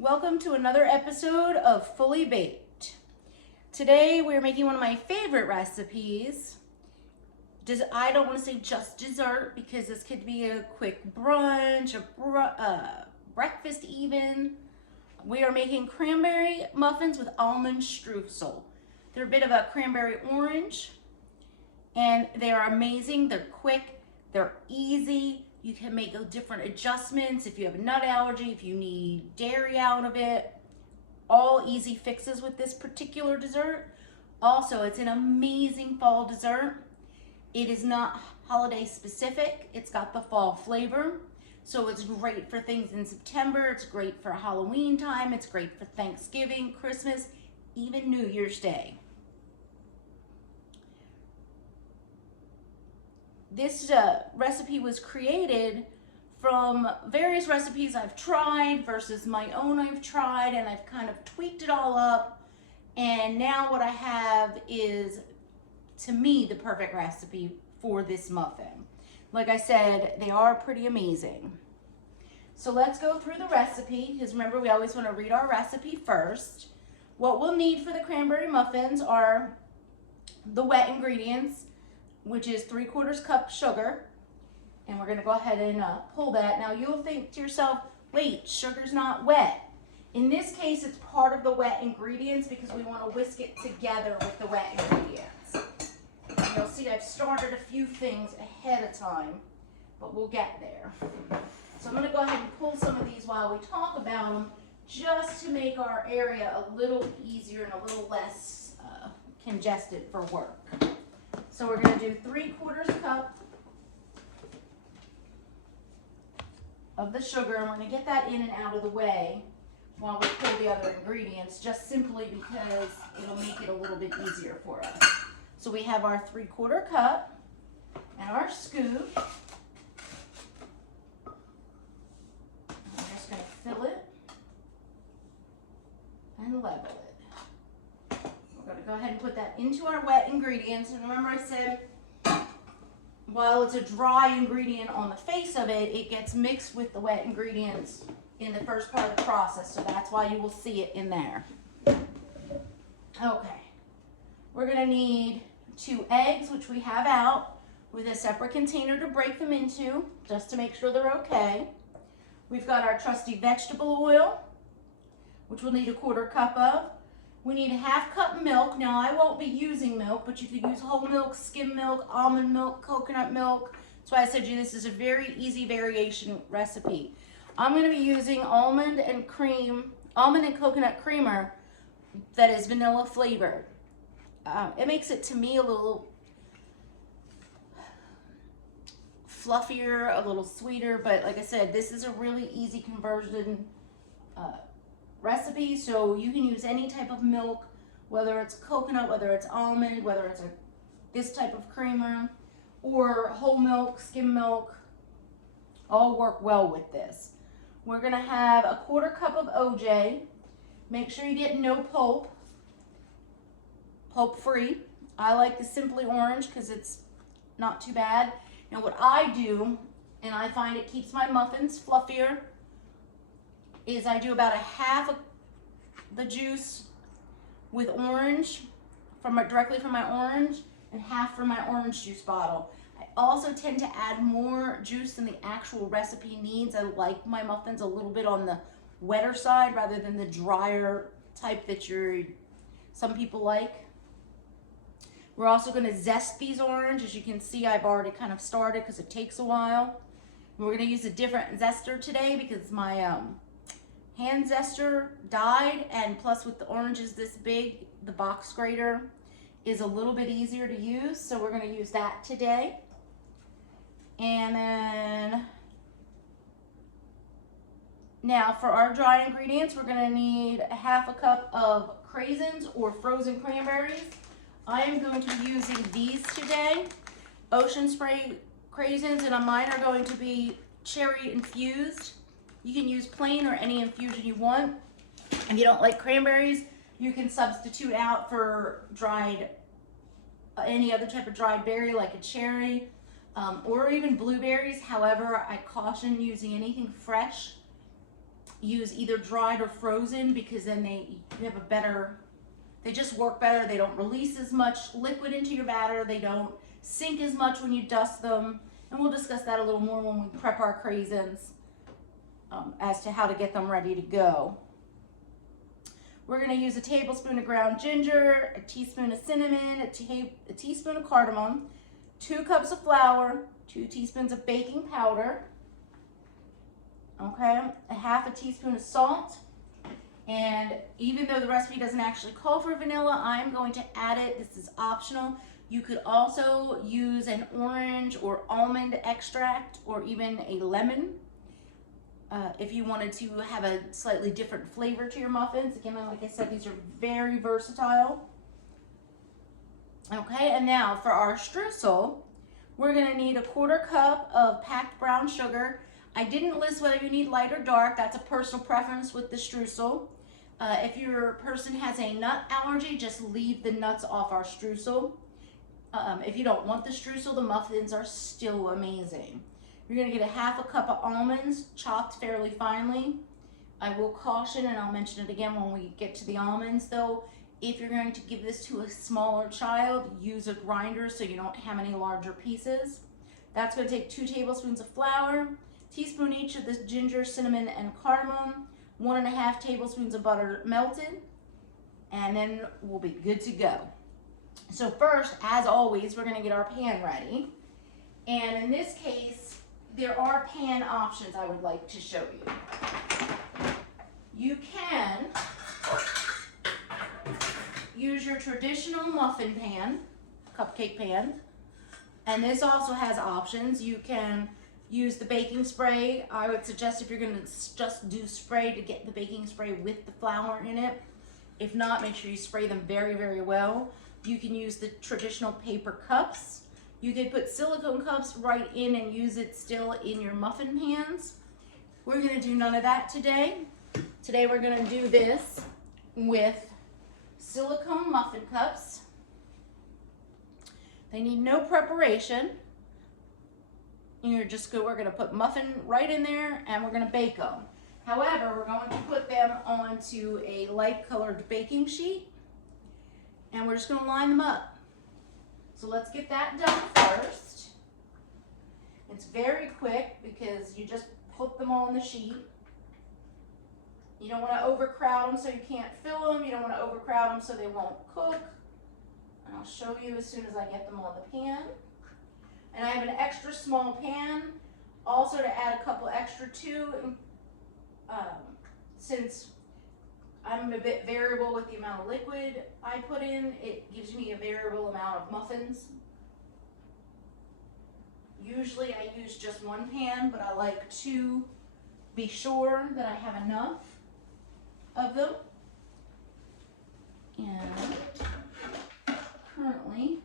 Welcome to another episode of Fully Baked. Today we're making one of my favorite recipes. I don't want to say just dessert because this could be a quick brunch, a breakfast even. We are making cranberry muffins with almond streusel. They're a bit of a cranberry orange and they are amazing. They're quick, they're easy. You can make different adjustments if you have a nut allergy, if you need dairy out of it. All easy fixes with this particular dessert. Also, it's an amazing fall dessert. It is not holiday specific. It's got the fall flavor. So it's great for things in September. It's great for Halloween time. It's great for Thanksgiving, Christmas, even New Year's Day. This recipe was created from various recipes I've tried versus my own I've tried, and I've kind of tweaked it all up. And now what I have is, to me, the perfect recipe for this muffin. Like I said, they are pretty amazing. So let's go through the recipe, because remember, we always want to read our recipe first. What we'll need for the cranberry muffins are the wet ingredients, which is 3/4 cup sugar. And we're gonna go ahead and pull that. Now you'll think to yourself, wait, sugar's not wet. In this case, it's part of the wet ingredients because we wanna whisk it together with the wet ingredients. And you'll see I've started a few things ahead of time, but we'll get there. So I'm gonna go ahead and pull some of these while we talk about them, just to make our area a little easier and a little less congested for work. So we're going to do 3/4 cup of the sugar, and we're going to get that in and out of the way while we pull the other ingredients, just simply because it'll make it a little bit easier for us. So we have our 3/4 cup and our scoop. I'm just going to fill it and level it. We're going to go ahead and put that into our wet ingredients. And remember I said, while it's a dry ingredient on the face of it, it gets mixed with the wet ingredients in the first part of the process. So that's why you will see it in there. Okay. We're going to need 2 eggs, which we have out, with a separate container to break them into, just to make sure they're okay. We've got our trusty vegetable oil, which we'll need 1/4 cup of. We need 1/2 cup milk. Now, I won't be using milk, but you could use whole milk, skim milk, almond milk, coconut milk. That's why I said to you this is a very easy variation recipe. I'm going to be using almond and coconut creamer that is vanilla flavored. It makes it, to me, a little fluffier, a little sweeter, but like I said, this is a really easy conversion recipe, so you can use any type of milk, whether it's coconut, whether it's almond, whether it's this type of creamer, or whole milk, skim milk, all work well with this. We're gonna have 1/4 cup of OJ. Make sure you get no pulp, pulp-free. I like the Simply Orange because it's not too bad. Now what I do, and I find it keeps my muffins fluffier, is I do about 1/2 of the juice with orange directly from my orange, and 1/2 from my orange juice bottle. I also tend to add more juice than the actual recipe needs. I like my muffins a little bit on the wetter side rather than the drier type that some people like. We're also going to zest these orange. As you can see, I've already kind of started because it takes a while. We're going to use a different zester today because my hand zester died, and plus with the oranges this big, the box grater is a little bit easier to use, so we're going to use that today. And then now for our dry ingredients, we're going to need 1/2 cup of craisins or frozen cranberries. I am going to be using these today, Ocean Spray craisins, and mine are going to be cherry infused. You can use plain or any infusion you want. If you don't like cranberries, you can substitute out for any other type of dried berry like a cherry or even blueberries. However, I caution using anything fresh use either dried or frozen, because then you have a better, they just work better. They don't release as much liquid into your batter. They don't sink as much when you dust them. And we'll discuss that a little more when we prep our craisins, as to how to get them ready to go. We're going to use a tablespoon of ground ginger, a teaspoon of cinnamon, a teaspoon of cardamom, 2 cups of flour, 2 teaspoons of baking powder, okay, a half a teaspoon of salt. And even though the recipe doesn't actually call for vanilla, I'm going to add it. This is optional. You could also use an orange or almond extract, or even a lemon, if you wanted to have a slightly different flavor to your muffins. Again, like I said, these are very versatile. Okay, and now for our streusel, we're gonna need a 1/4 cup of packed brown sugar. I didn't list whether you need light or dark. That's a personal preference with the streusel. If your person has a nut allergy, just leave the nuts off our streusel. If you don't want the streusel, the muffins are still amazing. You're gonna get a half a cup of almonds, chopped fairly finely. I will caution, and I'll mention it again when we get to the almonds though, if you're going to give this to a smaller child, use a grinder so you don't have any larger pieces. That's gonna take 2 tablespoons of flour, teaspoon each of the ginger, cinnamon, and cardamom, 1½ tablespoons of butter melted, and then we'll be good to go. So first, as always, we're gonna get our pan ready. And in this case, there are pan options I would like to show you. You can use your traditional muffin pan, cupcake pan, and this also has options. You can use the baking spray. I would suggest, if you're gonna just do spray, to get the baking spray with the flour in it. If not, make sure you spray them very, very well. You can use the traditional paper cups. You could put silicone cups right in and use it still in your muffin pans. We're gonna do none of that today. Today we're gonna do this with silicone muffin cups. They need no preparation. We're gonna put muffin right in there and we're gonna bake them. However, we're going to put them onto a light colored baking sheet and we're just gonna line them up. So let's get that done first. It's very quick because you just put them on the sheet. You don't want to overcrowd them so you can't fill them. You don't want to overcrowd them so they won't cook. And I'll show you as soon as I get them on the pan. And I have an extra small pan also to add a couple extra to, since I'm a bit variable with the amount of liquid I put in, it gives me a variable amount of muffins. Usually I use just 1 pan, but I like to be sure that I have enough of them. And currently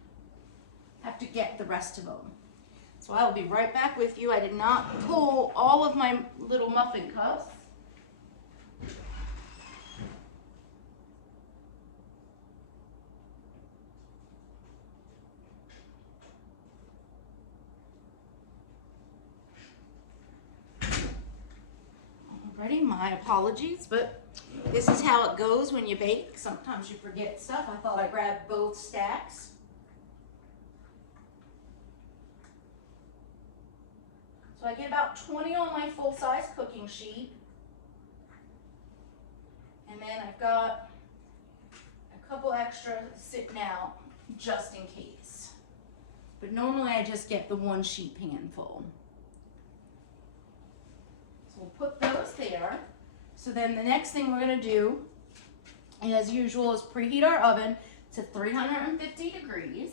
have to get the rest of them. So I will be right back with you. I did not pull all of my little muffin cups. Alrighty, my apologies, but this is how it goes when you bake. Sometimes you forget stuff. I thought I grabbed both stacks. So I get about 20 on my full-size cooking sheet. And then I've got a couple extra sitting out just in case. But normally I just get the 1 sheet pan full. So we'll put those there. So then the next thing we're going to do, as usual, is preheat our oven to 350 degrees.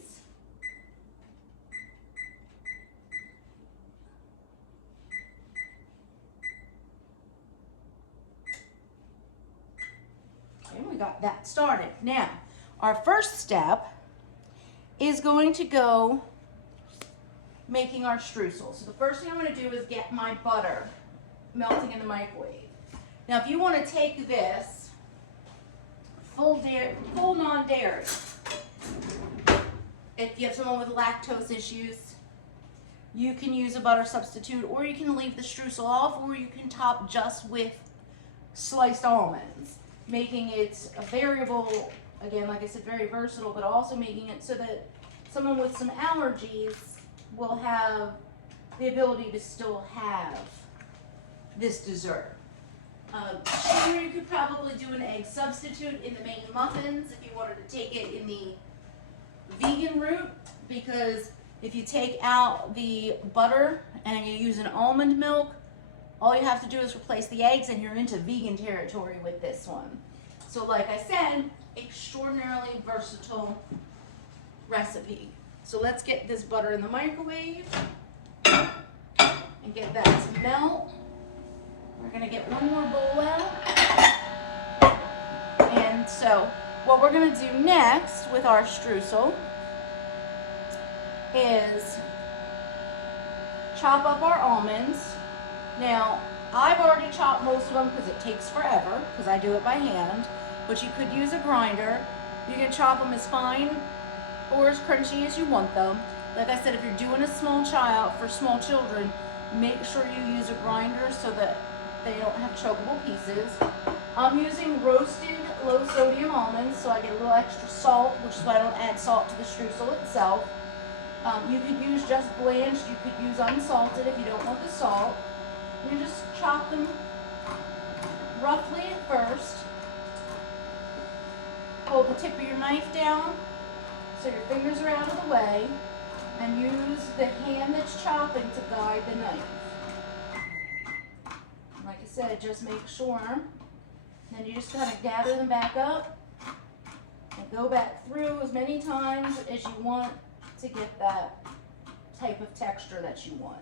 And we got that started. Now, our first step is going to go making our streusel. So the first thing I'm going to do is get my butter melting in the microwave. Now, if you want to take this full non-dairy, if you have someone with lactose issues, you can use a butter substitute, or you can leave the streusel off, or you can top just with sliced almonds, making it a variable, again, like I said, very versatile, but also making it so that someone with some allergies will have the ability to still have this dessert. Sure, you could probably do an egg substitute in the main muffins if you wanted to take it in the vegan route, because if you take out the butter and you use an almond milk, all you have to do is replace the eggs and you're into vegan territory with this one. So like I said, extraordinarily versatile recipe. So let's get this butter in the microwave and get that to melt. We're gonna get one more bowl out. And so what we're gonna do next with our streusel is chop up our almonds. Now, I've already chopped most of them because it takes forever, because I do it by hand, but you could use a grinder. You can chop them as fine or as crunchy as you want them. Like I said, if you're doing a small child, for small children, make sure you use a grinder so that they don't have chokeable pieces. I'm using roasted low sodium almonds, so I get a little extra salt, which is why I don't add salt to the streusel itself. You could use just blanched, you could use unsalted if you don't want the salt. You just chop them roughly at first. Hold the tip of your knife down so your fingers are out of the way, and use the hand that's chopping to guide the knife. Like I said, just make sure. Then you just kind of gather them back up and go back through as many times as you want to get that type of texture that you want.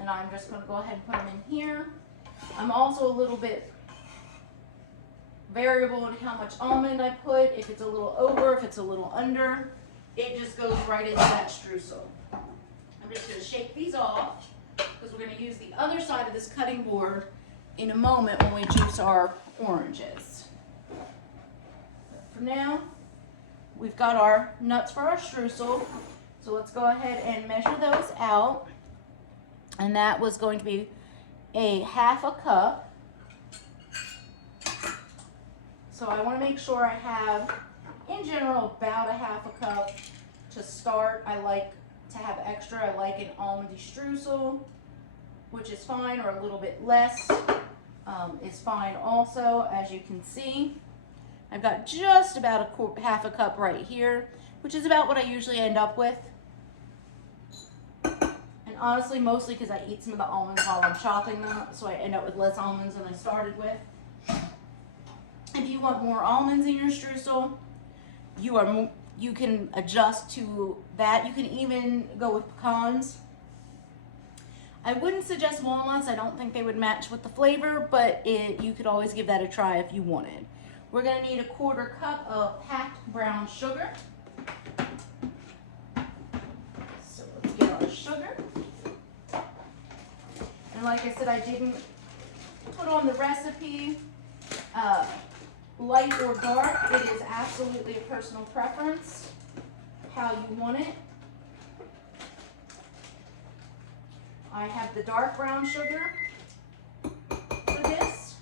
And I'm just going to go ahead and put them in here. I'm also a little bit variable in how much almond I put. If it's a little over, if it's a little under, it just goes right into that streusel. I'm just going to shake these off because we're going to use the other side of this cutting board in a moment when we juice our oranges. But for now, we've got our nuts for our streusel. So let's go ahead and measure those out. And that was going to be a half a cup. So I want to make sure I have, in general, about a half a cup to start. I like to have extra. I like an almondy streusel, which is fine, or a little bit less is fine also. As you can see, I've got just about half a cup right here, which is about what I usually end up with. And honestly, mostly because I eat some of the almonds while I'm chopping them, so I end up with less almonds than I started with. If you want more almonds in your streusel, you can adjust to that. You can even go with pecans. I wouldn't suggest walnuts. I don't think they would match with the flavor, but you could always give that a try if you wanted. We're going to need a 1/4 cup of packed brown sugar. So let's get our sugar. And like I said, I didn't put on the recipe light or dark. It is absolutely a personal preference how you want it. I have the dark brown sugar for this.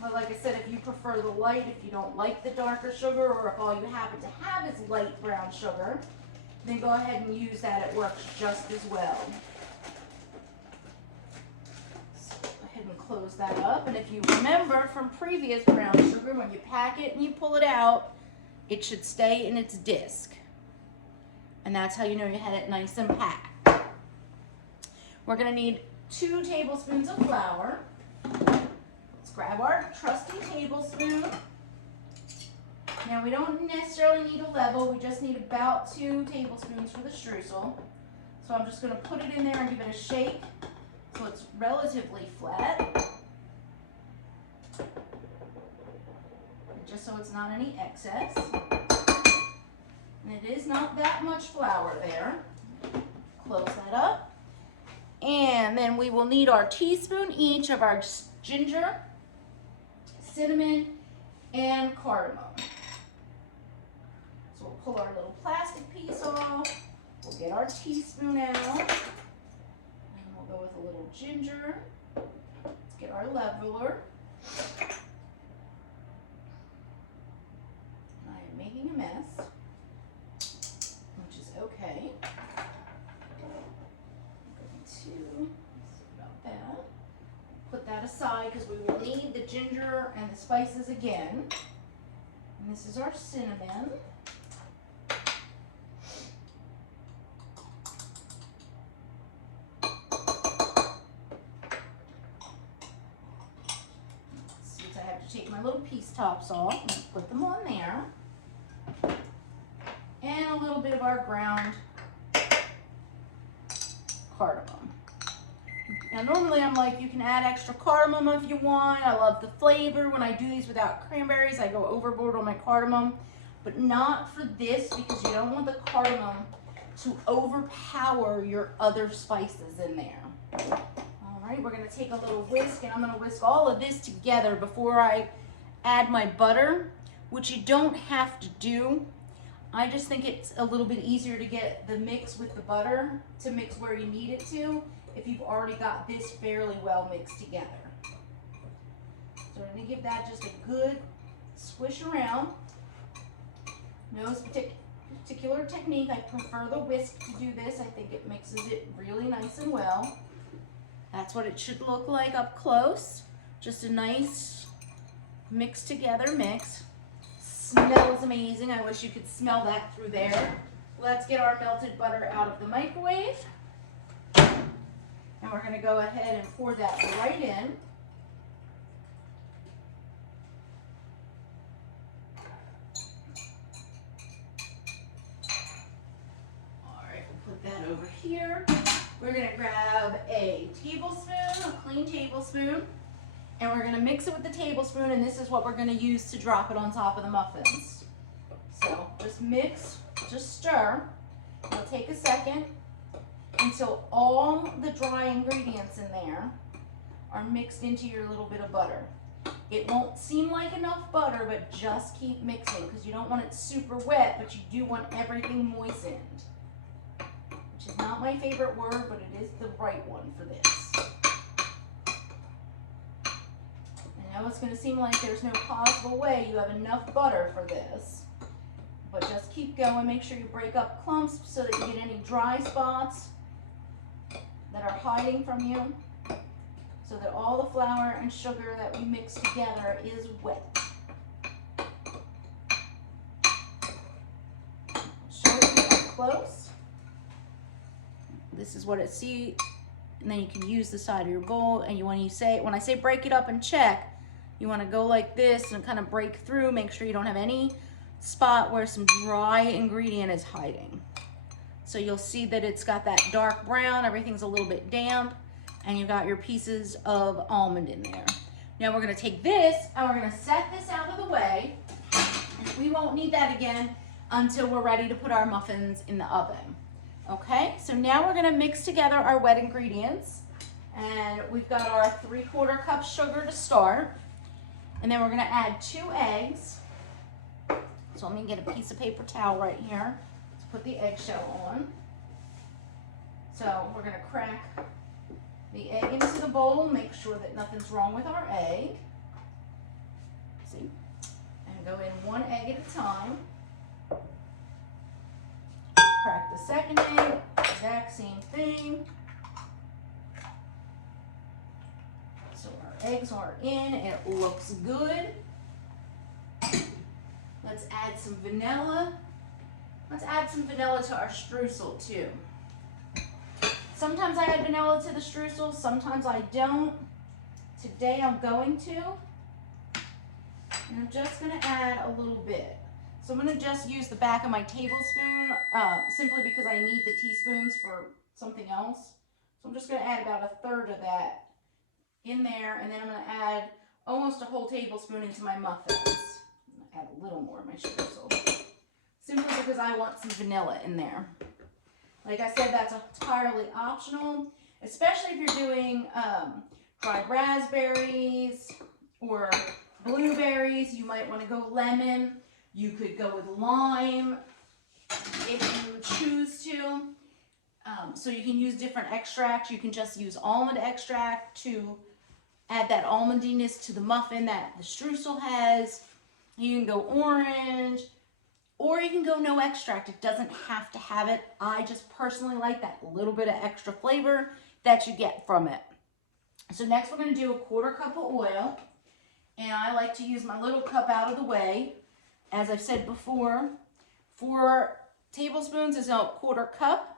But like I said, if you prefer the light, if you don't like the darker sugar, or if all you happen to have is light brown sugar, then go ahead and use that. It works just as well. So go ahead and close that up. And if you remember from previous brown sugar, when you pack it and you pull it out, it should stay in its disc. And that's how you know you had it nice and packed. We're going to need 2 tablespoons of flour. Let's grab our trusty tablespoon. Now we don't necessarily need a level, we just need about 2 tablespoons for the streusel. So I'm just going to put it in there and give it a shake so it's relatively flat. Just so it's not any excess. And it is not that much flour there. Close that up. And then we will need our teaspoon each of our ginger, cinnamon, and cardamom. So we'll pull our little plastic piece off. We'll get our teaspoon out. And we'll go with a little ginger. get our leveler. I am making a mess, which is okay. I'm going to see about that. Put that aside because we will need the ginger and the spices again. And this is our cinnamon. Take my little piece tops off and put them on there. And a little bit of our ground cardamom. Now normally I'm like, you can add extra cardamom if you want. I love the flavor. When I do these without cranberries, I go overboard on my cardamom. But not for this, because you don't want the cardamom to overpower your other spices in there. All right, we're gonna take a little whisk, and I'm gonna whisk all of this together before I add my butter, which you don't have to do. I just think it's a little bit easier to get the mix with the butter to mix where you need it to if you've already got this fairly well mixed together. So we're gonna give that just a good swish around. No particular technique. I prefer the whisk to do this. I think it mixes it really nice and well. That's what it should look like up close. Just a nice mixed together mix. Smells amazing. I wish you could smell that through there. Let's get our melted butter out of the microwave. And we're gonna go ahead and pour that right in. All right, we'll put that over here. We're gonna grab a tablespoon, a clean tablespoon, and we're gonna mix it with the tablespoon, and this is what we're gonna use to drop it on top of the muffins. So just mix, just stir. It'll take a second until all the dry ingredients in there are mixed into your little bit of butter. It won't seem like enough butter, but just keep mixing because you don't want it super wet, but you do want everything moistened. Which is not my favorite word, but it is the right one for this. I know it's going to seem like there's no possible way you have enough butter for this, but just keep going. Make sure you break up clumps so that you get any dry spots that are hiding from you, so that all the flour and sugar that we mix together is wet. Show it up close. This is what it see, and then you can use the side of your bowl. And when I say break it up and check, you want to go like this and kind of break through. Make sure you don't have any spot where some dry ingredient is hiding. So you'll see that it's got that dark brown. Everything's a little bit damp, and you got your pieces of almond in there. Now we're going to take this and we're going to set this out of the way. And we won't need that again until we're ready to put our muffins in the oven. Okay, so now we're gonna mix together our wet ingredients, and we've got our 3/4 cup sugar to start, and then we're gonna add 2 eggs. So I'm gonna get a piece of paper towel right here to put the eggshell on. So we're gonna crack the egg into the bowl, make sure that nothing's wrong with our egg. See, and go in 1 egg at a time. Crack the second egg, exact same thing. So our eggs are in, it looks good. Let's add some vanilla. Let's add some vanilla to our streusel too. Sometimes I add vanilla to the streusel, sometimes I don't. Today I'm going to. And I'm just gonna add a little bit. So I'm going to just use the back of my tablespoon simply because I need the teaspoons for something else. So I'm just going to add about 1/3 of that in there, and then I'm going to add almost a whole tablespoon into my muffins. I'm going to add a little more of my streusel, simply because I want some vanilla in there. Like I said, that's entirely optional, especially if you're doing dried raspberries or blueberries. You might want to go lemon. You could go with lime if you choose to. So you can use different extracts. You can just use almond extract to add that almondiness to the muffin that the streusel has. You can go orange, or you can go no extract. It doesn't have to have it. I just personally like that little bit of extra flavor that you get from it. So next we're going to do a 1/4 cup of oil. And I like to use my little cup out of the way. As I've said before, 4 tablespoons is a 1/4 cup.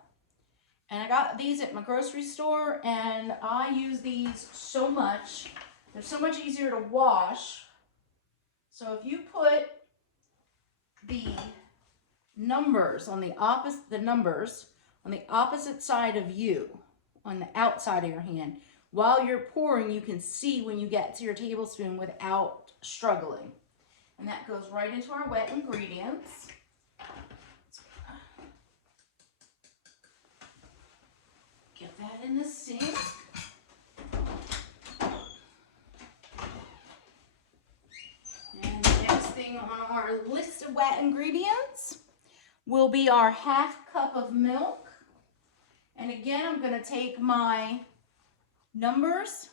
And I got these at my grocery store, and I use these so much. They're so much easier to wash. So if you put the numbers on the opposite side of you, on the outside of your hand, while you're pouring, you can see when you get to your tablespoon without struggling. And that goes right into our wet ingredients. Get that in the sink. And the next thing on our list of wet ingredients will be our 1/2 cup of milk. And again, I'm going to take my numbers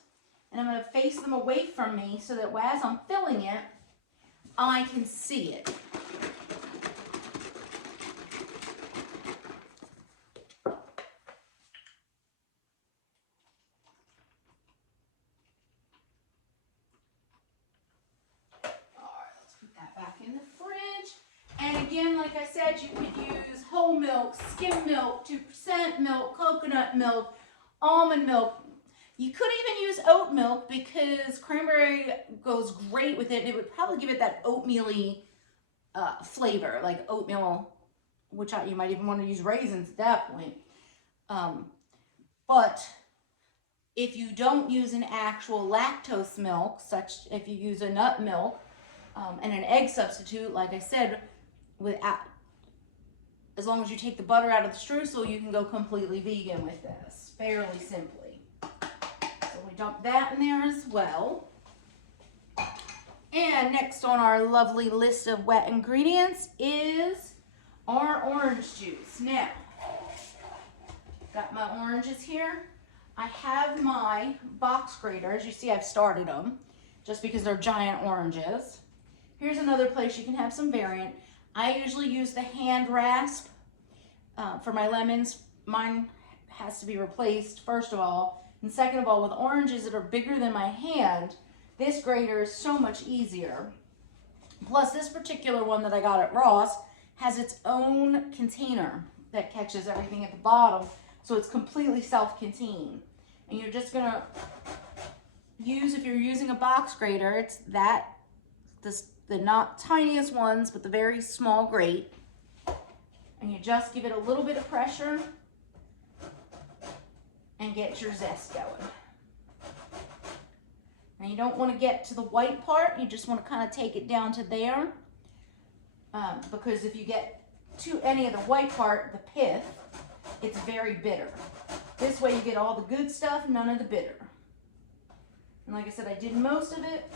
and I'm going to face them away from me so that as I'm filling it, I can see it. And again, like I said, you could use whole milk, skim milk, 2% milk, coconut milk, almond milk. You could even use oat milk because cranberry goes great with it. And it would probably give it that oatmeal-y flavor, like oatmeal, which you might even want to use raisins at that point. But if you don't use an actual lactose milk, if you use a nut milk and an egg substitute, like I said, as long as you take the butter out of the streusel, you can go completely vegan with this, fairly simply. So we dump that in there as well. And next on our lovely list of wet ingredients is our orange juice. Now, got my oranges here. I have my box grater. As you see, I've started them just because they're giant oranges. Here's another place you can have some variant. I usually use the hand rasp for my lemons. Mine has to be replaced, first of all. And second of all, with oranges that are bigger than my hand, this grater is so much easier. Plus, this particular one that I got at Ross has its own container that catches everything at the bottom. So it's completely self-contained. And you're just gonna use, if you're using a box grater, it's the not tiniest ones, but the very small grate. And you just give it a little bit of pressure and get your zest going. Now you don't want to get to the white part, you just want to kind of take it down to there. Because if you get to any of the white part, the pith, it's very bitter. This way you get all the good stuff, none of the bitter. And like I said, I did most of it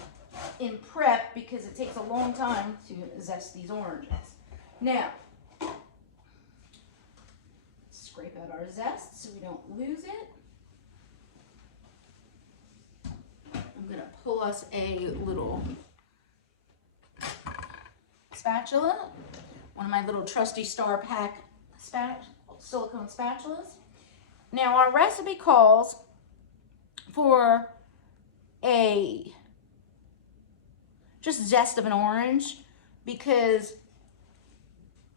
in prep because it takes a long time to zest these oranges. Now, scrape out our zest so we don't lose it. I'm going to pull us a little spatula, one of my little trusty Star Pack silicone spatulas. Now, our recipe calls for just zest of an orange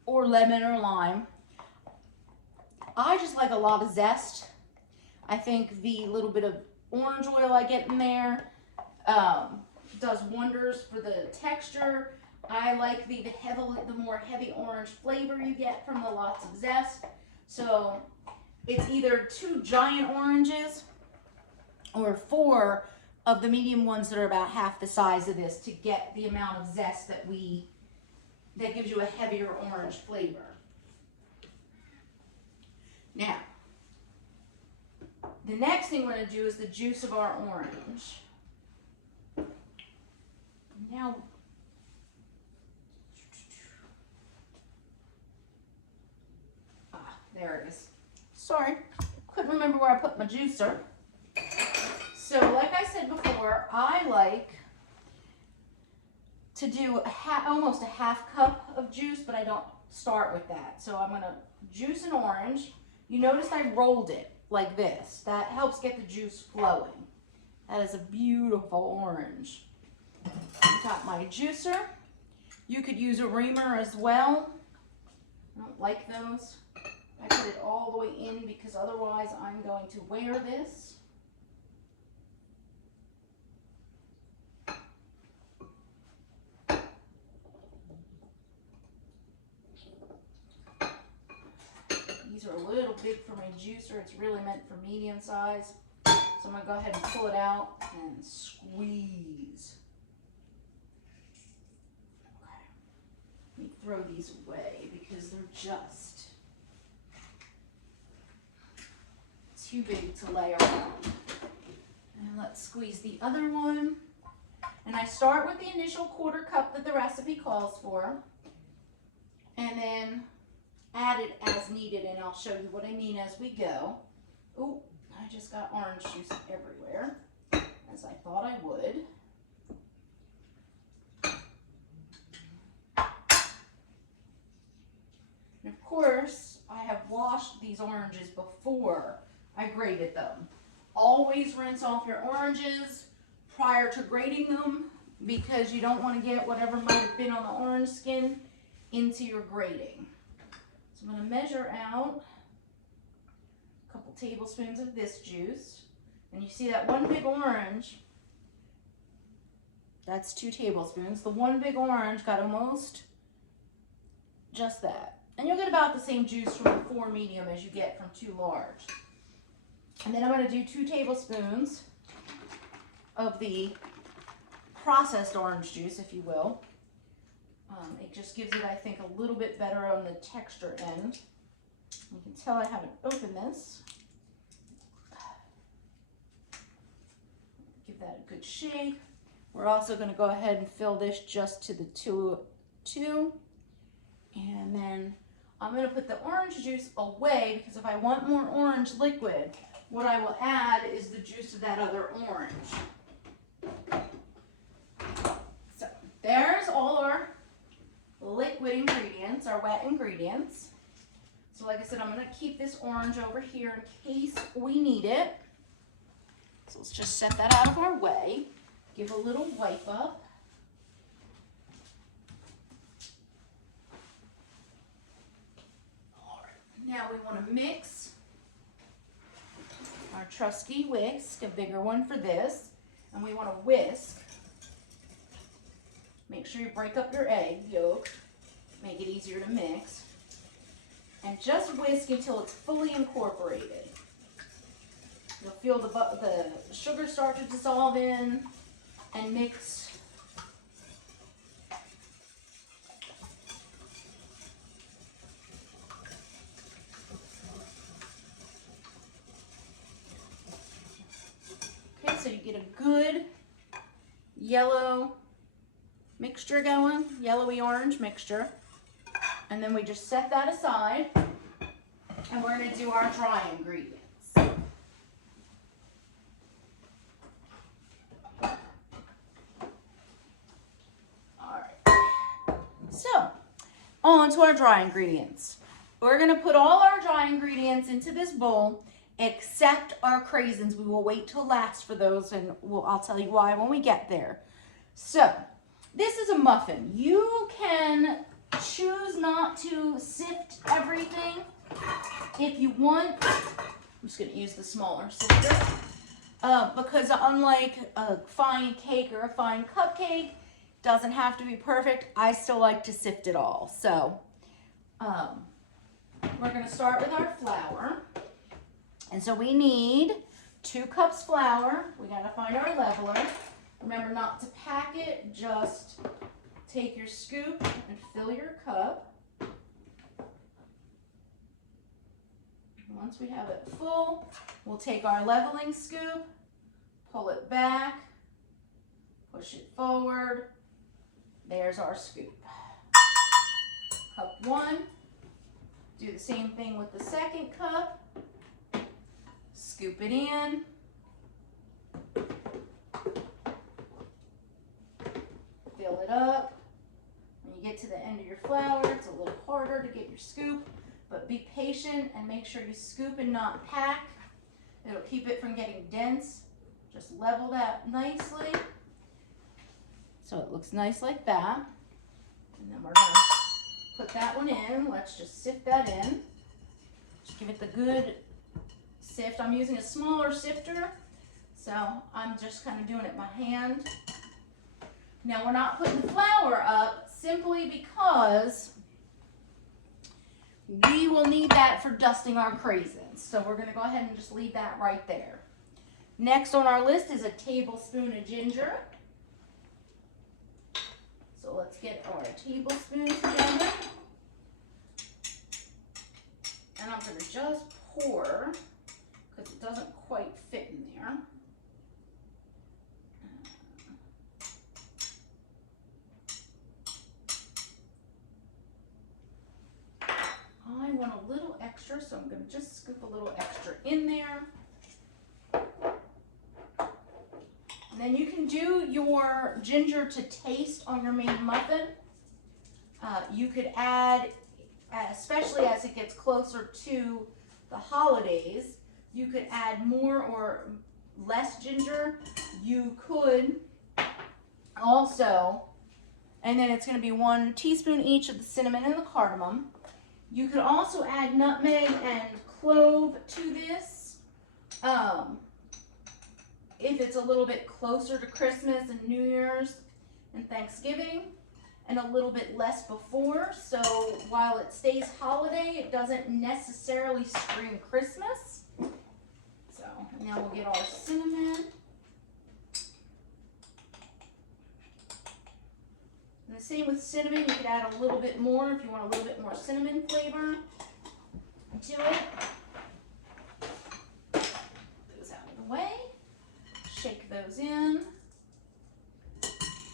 or lemon or lime. I just like a lot of zest. I think the little bit of orange oil I get in there does wonders for the texture. I like the more heavy orange flavor you get from the lots of zest. So it's either 2 giant oranges or 4 of the medium ones that are about half the size of this to get the amount of zest that gives you a heavier orange flavor. Now, the next thing we're going to do is the juice of our orange. Now, there it is. Sorry, couldn't remember where I put my juicer. So like I said before, I like to do almost a half cup of juice, but I don't start with that. So I'm gonna juice an orange. You notice I rolled it like this. That helps get the juice flowing. That is a beautiful orange. I've got my juicer. You could use a reamer as well. I don't like those. I put it all the way in because otherwise I'm going to wear this. These are a little big for my juicer. It's really meant for medium size. So I'm going to go ahead and pull it out and squeeze. Okay. Let me throw these away because they're just too big to lay around. And let's squeeze the other one. And I start with the initial quarter cup that the recipe calls for. And then add it as needed, and I'll show you what I mean as we go. Ooh, I just got orange juice everywhere, as I thought I would. And of course, I have washed these oranges before I grated them. Always rinse off your oranges prior to grating them because you don't want to get whatever might have been on the orange skin into your grating. So I'm going to measure out a couple tablespoons of this juice. And you see that one big orange, that's 2 tablespoons. The one big orange got almost just that. And you'll get about the same juice from a 4 medium as you get from 2 large. And then I'm going to do 2 tablespoons of the processed orange juice, if you will. It just gives it, I think, a little bit better on the texture end. You can tell I haven't opened this. Give that a good shake. We're also going to go ahead and fill this just to the 2. And then I'm going to put the orange juice away because if I want more orange liquid, what I will add is the juice of that other orange. So there's all our liquid ingredients, our wet ingredients. So like I said, I'm going to keep this orange over here in case we need it. So let's just set that out of our way. Give a little wipe up. All right. Now we want to mix our trusty whisk, a bigger one for this, and we want to whisk. Make sure you break up your egg yolk, make it easier to mix, and just whisk until it's fully incorporated. You'll feel the sugar start to dissolve in and mix. Okay, so you get a good yellow mixture going, yellowy orange mixture. And then we just set that aside and we're going to do our dry ingredients. So, on to our dry ingredients. We're going to put all our dry ingredients into this bowl except our craisins. We will wait till last for those and I'll tell you why when we get there. So, this is a muffin. You can choose not to sift everything if you want. I'm just going to use the smaller sifter because unlike a fine cake or a fine cupcake, doesn't have to be perfect. I still like to sift it all. So we're going to start with our flour. And so we need 2 cups flour. We got to find our leveler. Remember not to pack it, just take your scoop and fill your cup. Once we have it full, we'll take our leveling scoop, pull it back, push it forward. There's our scoop. Cup 1. Do the same thing with the second cup. Scoop it in. it up. When you get to the end of your flour, it's a little harder to get your scoop, but be patient and make sure you scoop and not pack. It'll keep it from getting dense. Just level that nicely. So it looks nice like that. And then we're gonna put that one in. Let's just sift that in. Just give it the good sift. I'm using a smaller sifter, so I'm just kind of doing it by hand. Now we're not putting the flour up simply because we will need that for dusting our craisins. So we're going to go ahead and just leave that right there. Next on our list is a tablespoon of ginger. So let's get our tablespoon together. And I'm going to just pour because it doesn't quite fit in there. I want a little extra, so I'm going to just scoop a little extra in there. And then you can do your ginger to taste on your main muffin. You could add, especially as it gets closer to the holidays, you could add more or less ginger. You could also, and then it's going to be 1 teaspoon each of the cinnamon and the cardamom. You could also add nutmeg and clove to this if it's a little bit closer to Christmas and New Year's and Thanksgiving, and a little bit less before. So while it stays holiday, it doesn't necessarily scream Christmas. So now we'll get our cinnamon. And the same with cinnamon, you could add a little bit more if you want a little bit more cinnamon flavor to it. Those out of the way. Shake those in.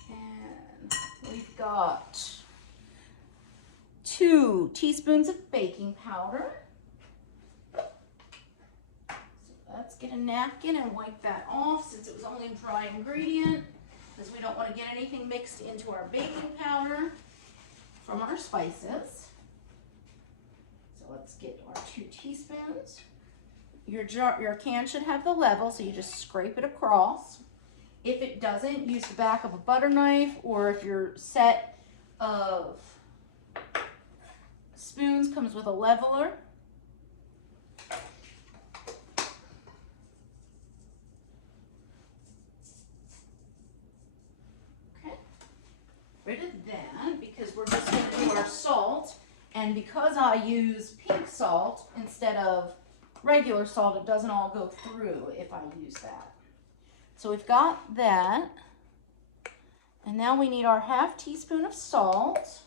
And we've got 2 teaspoons of baking powder. So let's get a napkin and wipe that off since it was only a dry ingredient, because we don't want to get anything mixed into our baking powder from our spices. So let's get our 2 teaspoons. Your can should have the level, so you just scrape it across. If it doesn't, use the back of a butter knife, or if your set of spoons comes with a leveler. Rid of that, because we're just going to do our salt, and because I use pink salt instead of regular salt, it doesn't all go through if I use that. So we've got that, and now we need our ½ teaspoon of salt,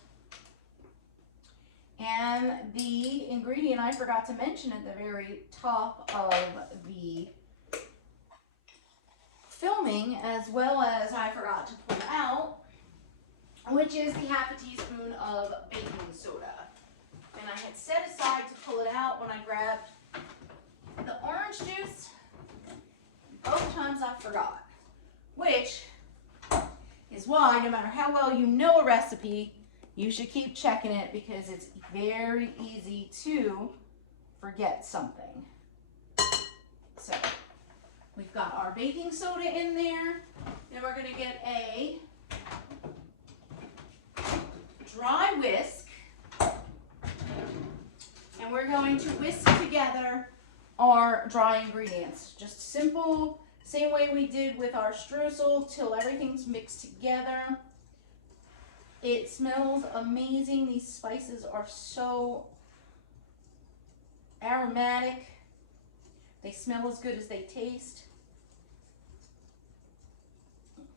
and the ingredient I forgot to mention at the very top of the filming, as well as I forgot to pull out, which is the ½ teaspoon of baking soda. And I had set aside to pull it out when I grabbed the orange juice. Both times I forgot, which is why no matter how well you know a recipe, you should keep checking it, because it's very easy to forget something. So we've got our baking soda in there. Then we're going to get a dry whisk, and we're going to whisk together our dry ingredients. Just simple, same way we did with our streusel, till everything's mixed together. It smells amazing. These spices are so aromatic. They smell as good as they taste.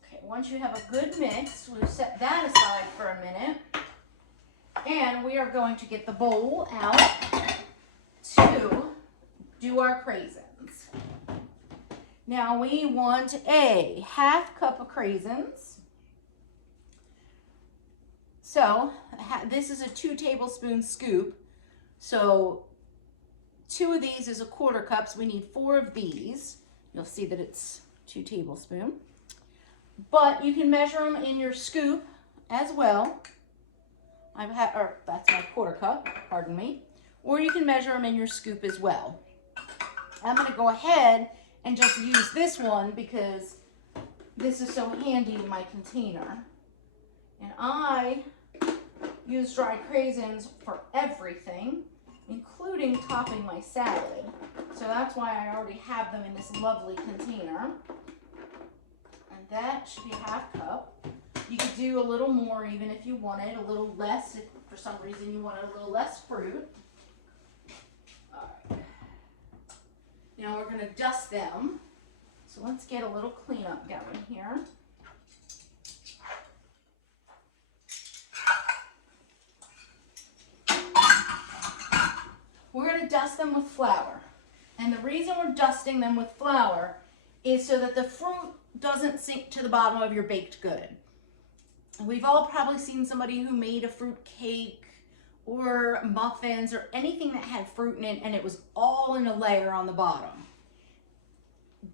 Okay, once you have a good mix, we'll set that aside for a minute. And we are going to get the bowl out to do our craisins. Now we want a ½ cup of craisins. So this is a 2 tablespoon scoop. So 2 of these is a ¼ cup, so we need 4 of these. You'll see that it's 2 tablespoons. But you can measure them in your scoop as well. Or that's my quarter cup, pardon me. Or you can measure them in your scoop as well. I'm going to go ahead and just use this one because this is so handy in my container. And I use dried craisins for everything, including topping my salad. So that's why I already have them in this lovely container. And that should be a half cup. You could do a little more even if you wanted, a little less if for some reason you wanted a little less fruit. All right. Now we're going to dust them. So let's get a little cleanup going here. We're going to dust them with flour. And the reason we're dusting them with flour is so that the fruit doesn't sink to the bottom of your baked good. We've all probably seen somebody who made a fruit cake or muffins or anything that had fruit in it and it was all in a layer on the bottom.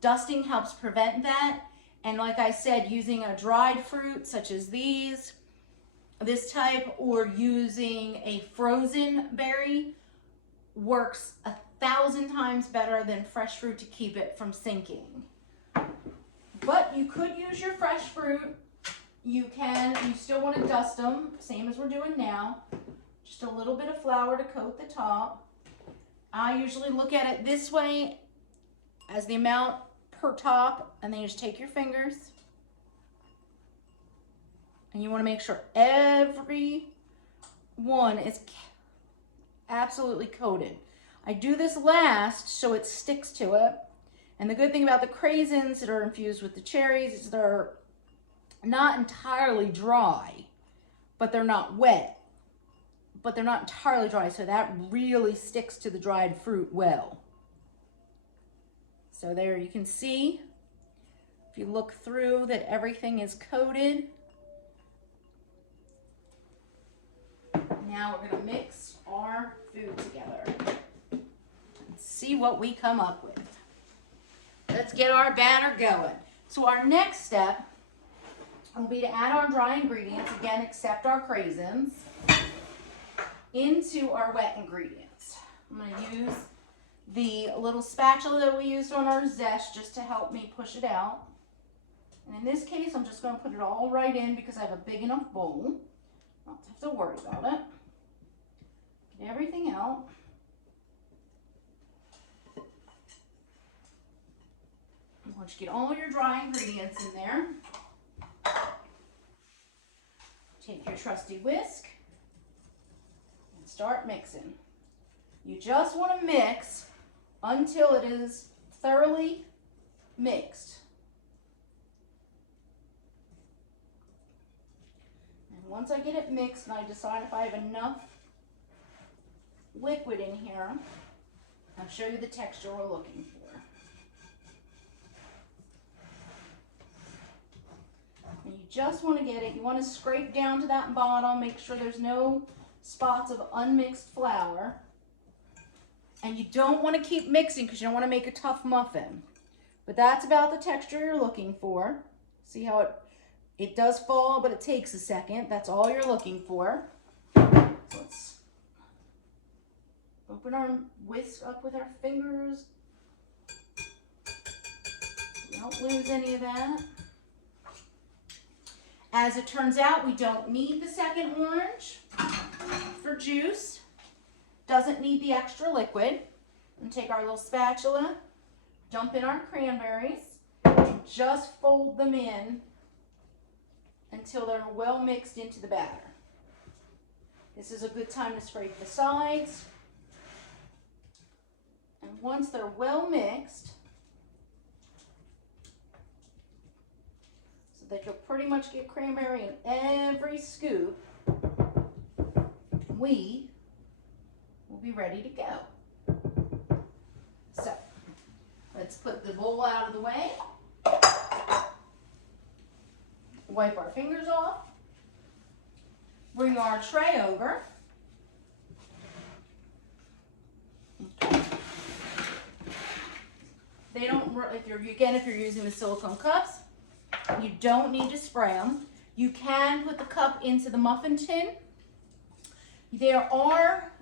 Dusting helps prevent that. And like I said, using a dried fruit such as this type, or using a frozen berry works 1,000 times better than fresh fruit to keep it from sinking. But you could use your fresh fruit. You still want to dust them, same as we're doing now. Just a little bit of flour to coat the top. I usually look at it this way as the amount per top, and then you just take your fingers and you want to make sure every one is absolutely coated. I do this last so it sticks to it. And the good thing about the craisins that are infused with the cherries is they're not entirely dry, but they're not wet. But they're not entirely dry, so that really sticks to the dried fruit well. So there you can see, if you look through, that everything is coated. Now we're going to mix our food together and see what we come up with. Let's get our batter going. So our next step will be to add our dry ingredients, again, except our craisins, into our wet ingredients. I'm going to use the little spatula that we used on our zest just to help me push it out. And in this case, I'm just going to put it all right in because I have a big enough bowl. I don't have to worry about it. Get everything out. Once you get all your dry ingredients in there, take your trusty whisk and start mixing. You just want to mix until it is thoroughly mixed. And once I get it mixed and I decide if I have enough liquid in here, I'll show you the texture we're looking for. And you just want to get it, you want to scrape down to that bottom, make sure there's no spots of unmixed flour. And you don't want to keep mixing because you don't want to make a tough muffin. But that's about the texture you're looking for. See how it does fall, but it takes a second. That's all you're looking for. So let's open our whisk up with our fingers. Don't lose any of that. As it turns out, we don't need the second orange for juice. Doesn't need the extra liquid. And take our little spatula, dump in our cranberries, and just fold them in until they're well mixed into the batter. This is a good time to scrape the sides. And once they're well mixed, that you'll pretty much get cranberry in every scoop, we will be ready to go. So, let's put the bowl out of the way. Wipe our fingers off. Bring our tray over. Okay. If you're using the silicone cups, you don't need to spray them. You can put the cup into the muffin tin. There are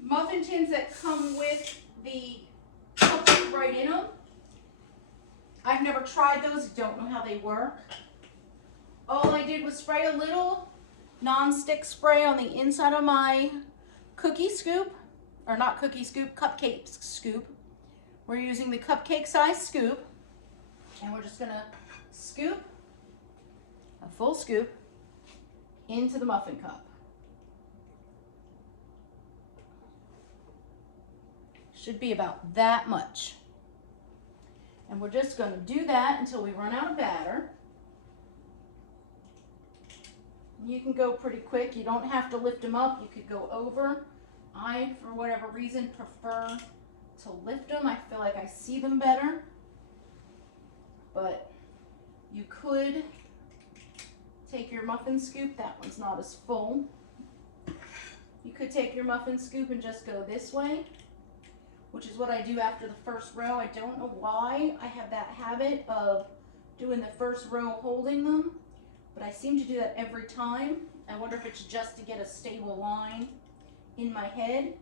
muffin tins that come with the cups right in them. I've never tried those, don't know how they work. All I did was spray a little non-stick spray on the inside of my cookie scoop, or not cookie scoop, cupcake scoop. We're using the cupcake size scoop, and we're just gonna scoop a full scoop into the muffin cup. Should be about that much. And we're just gonna do that until we run out of batter. You can go pretty quick. You don't have to lift them up. You could go over. I, for whatever reason, prefer to lift them. I feel like I see them better. But you could take your muffin scoop. That one's not as full. You could take your muffin scoop and just go this way, which is what I do after the first row. I don't know why I have that habit of doing the first row holding them, but I seem to do that every time. I wonder if it's just to get a stable line in my head,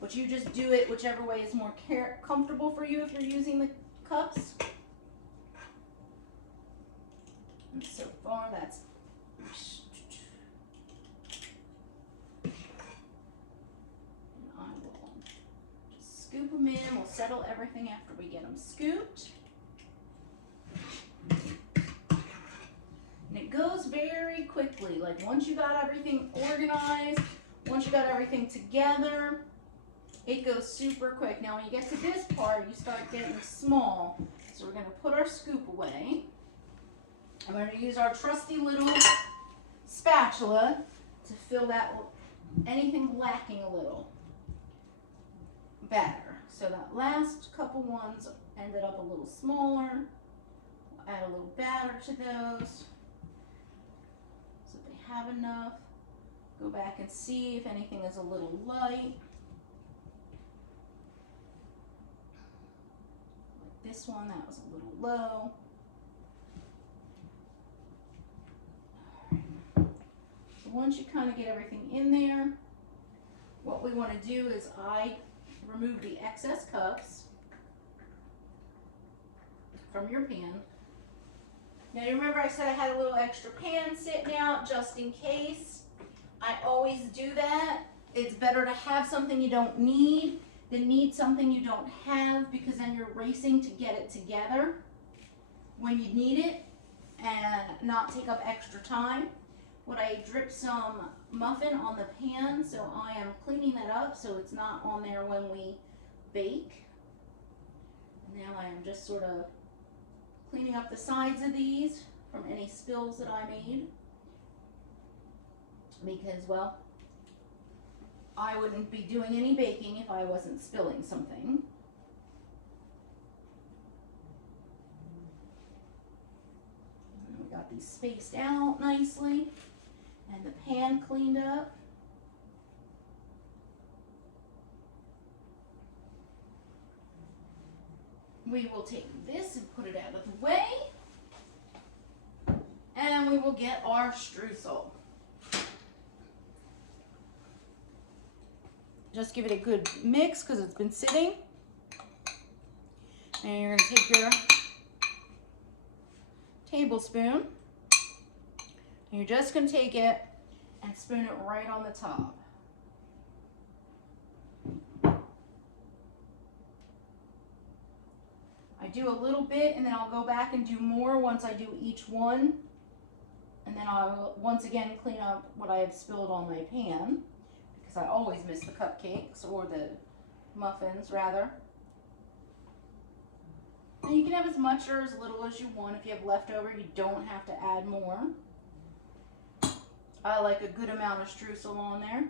but you just do it whichever way is more comfortable for you if you're using the cups. And so far that's scoop them in. We'll settle everything after we get them scooped. And it goes very quickly. Like once you got everything organized, once you got everything together, it goes super quick. Now when you get to this part, you start getting small. So we're gonna put our scoop away. I'm gonna use our trusty little spatula to fill that, anything lacking a little batter. So that last couple ones ended up a little smaller. We'll add a little batter to those so they have enough. Go back and see if anything is a little light. Like this one, that was a little low. So once you kind of get everything in there, what we want to do is I remove the excess cups from your pan. Now you remember I said I had a little extra pan sitting out just in case. I always do that. It's better to have something you don't need than need something you don't have, because then you're racing to get it together when you need it and not take up extra time. What I drip some muffin on the pan, so I am cleaning that up so it's not on there when we bake. And now I am just sort of cleaning up the sides of these from any spills that I made, because, well, I wouldn't be doing any baking if I wasn't spilling something. And we got these spaced out nicely and the pan cleaned up. We will take this and put it out of the way, and we will get our streusel. Just give it a good mix because it's been sitting. And you're going to take your tablespoon, and you're just going to take it and spoon it right on the top. I do a little bit and then I'll go back and do more once I do each one. And then I'll once again clean up what I have spilled on my pan, because I always miss the cupcakes, or the muffins rather. And you can have as much or as little as you want. If you have leftover, you don't have to add more. I like a good amount of streusel on there.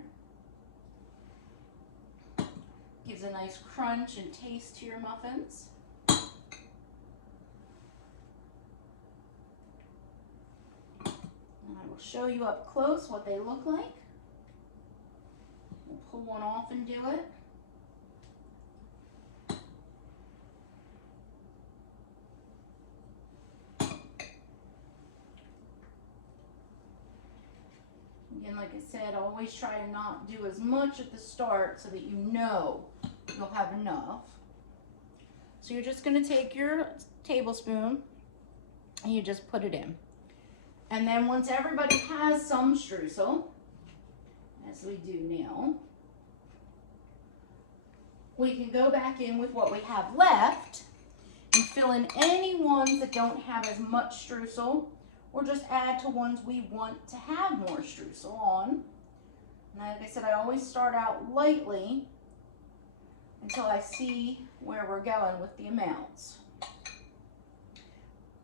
Gives a nice crunch and taste to your muffins. And I will show you up close what they look like. We'll pull one off and do it. Again, like I said, always try to not do as much at the start so that you know you'll have enough. So you're just going to take your tablespoon and you just put it in. And then once everybody has some streusel, as we do now, we can go back in with what we have left and fill in any ones that don't have as much streusel, or just add to ones we want to have more streusel on. And like I said, I always start out lightly until I see where we're going with the amounts.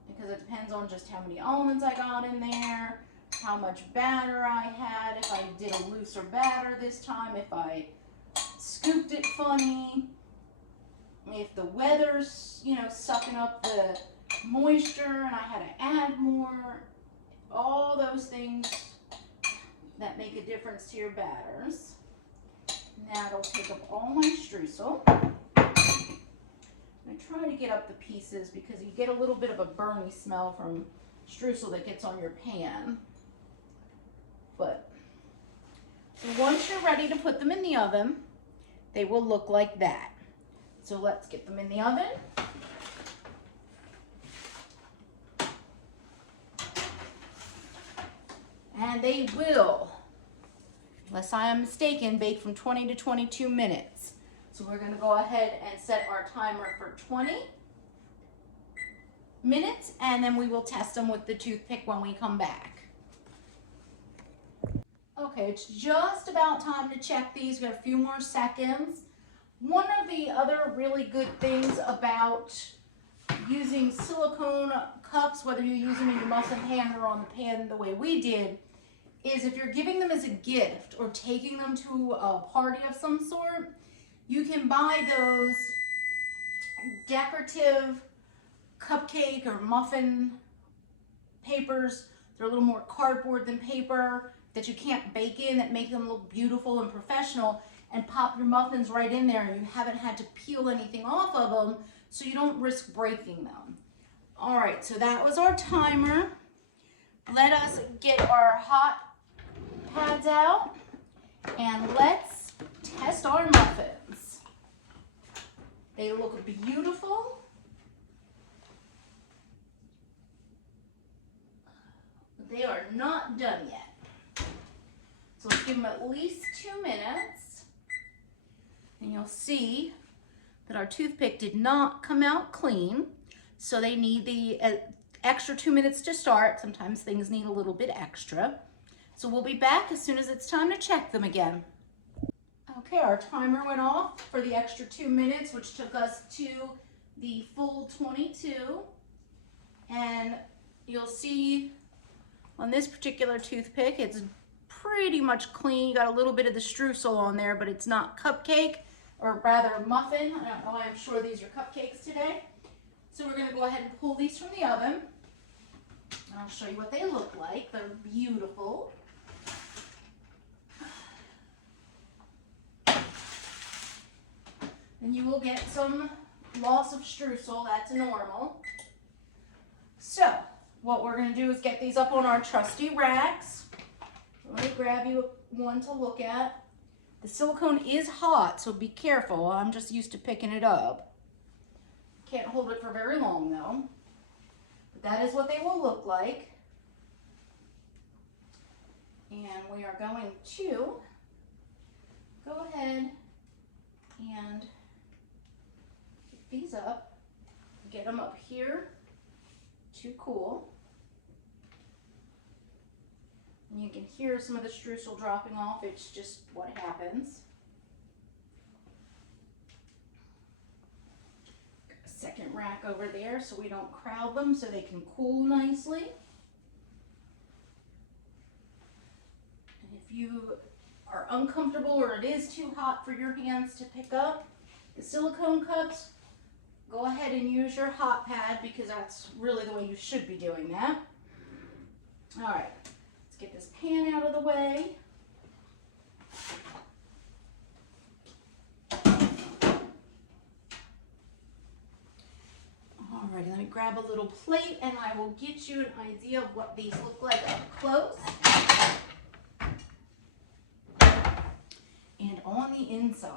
Because it depends on just how many almonds I got in there, how much batter I had, if I did a looser batter this time, if I scooped it funny, if the weather's, you know, sucking up the moisture and I had to add more. All those things that make a difference to your batters. That'll take up all my streusel. I try to get up the pieces because you get a little bit of a burny smell from streusel that gets on your pan. But so once you're ready to put them in the oven, they will look like that. So let's get them in the oven. And they will, unless I am mistaken, bake from 20 to 22 minutes. So we're going to go ahead and set our timer for 20 minutes, and then we will test them with the toothpick when we come back. Okay, it's just about time to check these. We have a few more seconds. One of the other really good things about using silicone cups, whether you use them in your muffin pan or on the pan the way we did, is if you're giving them as a gift or taking them to a party of some sort, you can buy those decorative cupcake or muffin papers. They're a little more cardboard than paper that you can't bake in, that make them look beautiful and professional, and pop your muffins right in there, and you haven't had to peel anything off of them, so you don't risk breaking them. All right, so that was our timer. Let us get our hot pads out and let's test our muffins. They look beautiful. They are not done yet. So let's give them at least 2 minutes. And you'll see that our toothpick did not come out clean. So they need the extra 2 minutes to start. Sometimes things need a little bit extra. So we'll be back as soon as it's time to check them again. Okay, our timer went off for the extra 2 minutes, which took us to the full 22. And you'll see on this particular toothpick, it's pretty much clean. You got a little bit of the streusel on there, but it's not cupcake, or rather muffin. I don't know why I'm sure these are cupcakes today. So we're going to go ahead and pull these from the oven. And I'll show you what they look like. They're beautiful. And you will get some loss of streusel. That's normal. So what we're going to do is get these up on our trusty racks. Let me grab you one to look at. The silicone is hot, so be careful. I'm just used to picking it up. Can't hold it for very long though. But that is what they will look like. And we are going to go ahead and pick these up, get them up here to cool. And you can hear some of the streusel dropping off. It's just what happens. Got a second rack over there so we don't crowd them, so they can cool nicely. And if you are uncomfortable or it is too hot for your hands to pick up the silicone cups, go ahead and use your hot pad, because that's really the way you should be doing that. All right. Get this pan out of the way. Alrighty, let me grab a little plate and I will get you an idea of what these look like up close. the inside.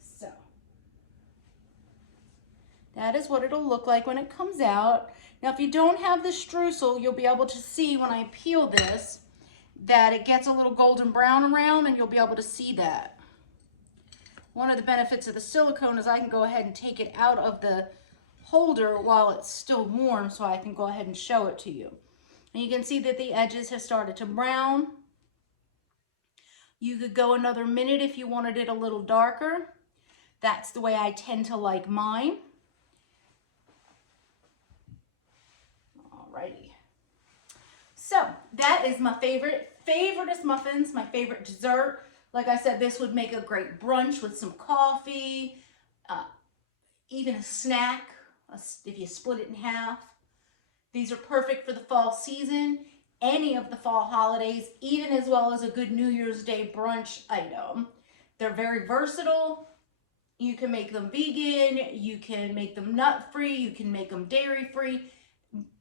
So that is what it'll look like when it comes out. Now, if you don't have the streusel, you'll be able to see when I peel this that it gets a little golden brown around, and you'll be able to see that. One of the benefits of the silicone is I can go ahead and take it out of the holder while it's still warm, so I can go ahead and show it to you. And you can see that the edges have started to brown. You could go another minute if you wanted it a little darker. That's the way I tend to like mine. Alrighty. So that is my favoriteest muffins, my favorite dessert. Like I said, this would make a great brunch with some coffee, even a snack if you split it in half. These are perfect for the fall season, any of the fall holidays, even as well as a good New Year's Day brunch item. They're very versatile. You can make them vegan, you can make them nut-free, you can make them dairy-free.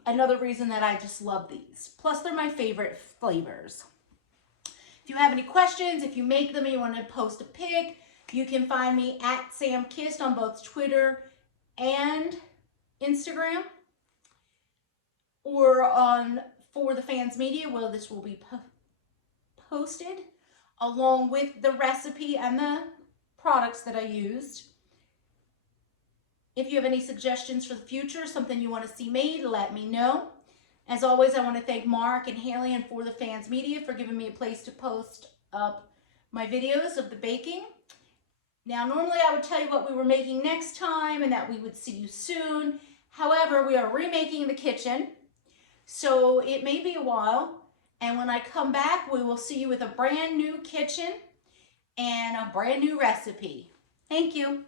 Another reason that I just love these. Plus, they're my favorite flavors. If you have any questions, if you make them and you want to post a pic, you can find me at Sam Kist on both Twitter and Instagram, or on For the Fans Media, where this will be posted, along with the recipe and the products that I used. If you have any suggestions for the future, something you want to see made, let me know. As always, I want to thank Mark and Haley and For the Fans Media for giving me a place to post up my videos of the baking. Now, normally I would tell you what we were making next time and that we would see you soon. However, we are remaking the kitchen, so it may be a while. And when I come back, we will see you with a brand new kitchen and a brand new recipe. Thank you.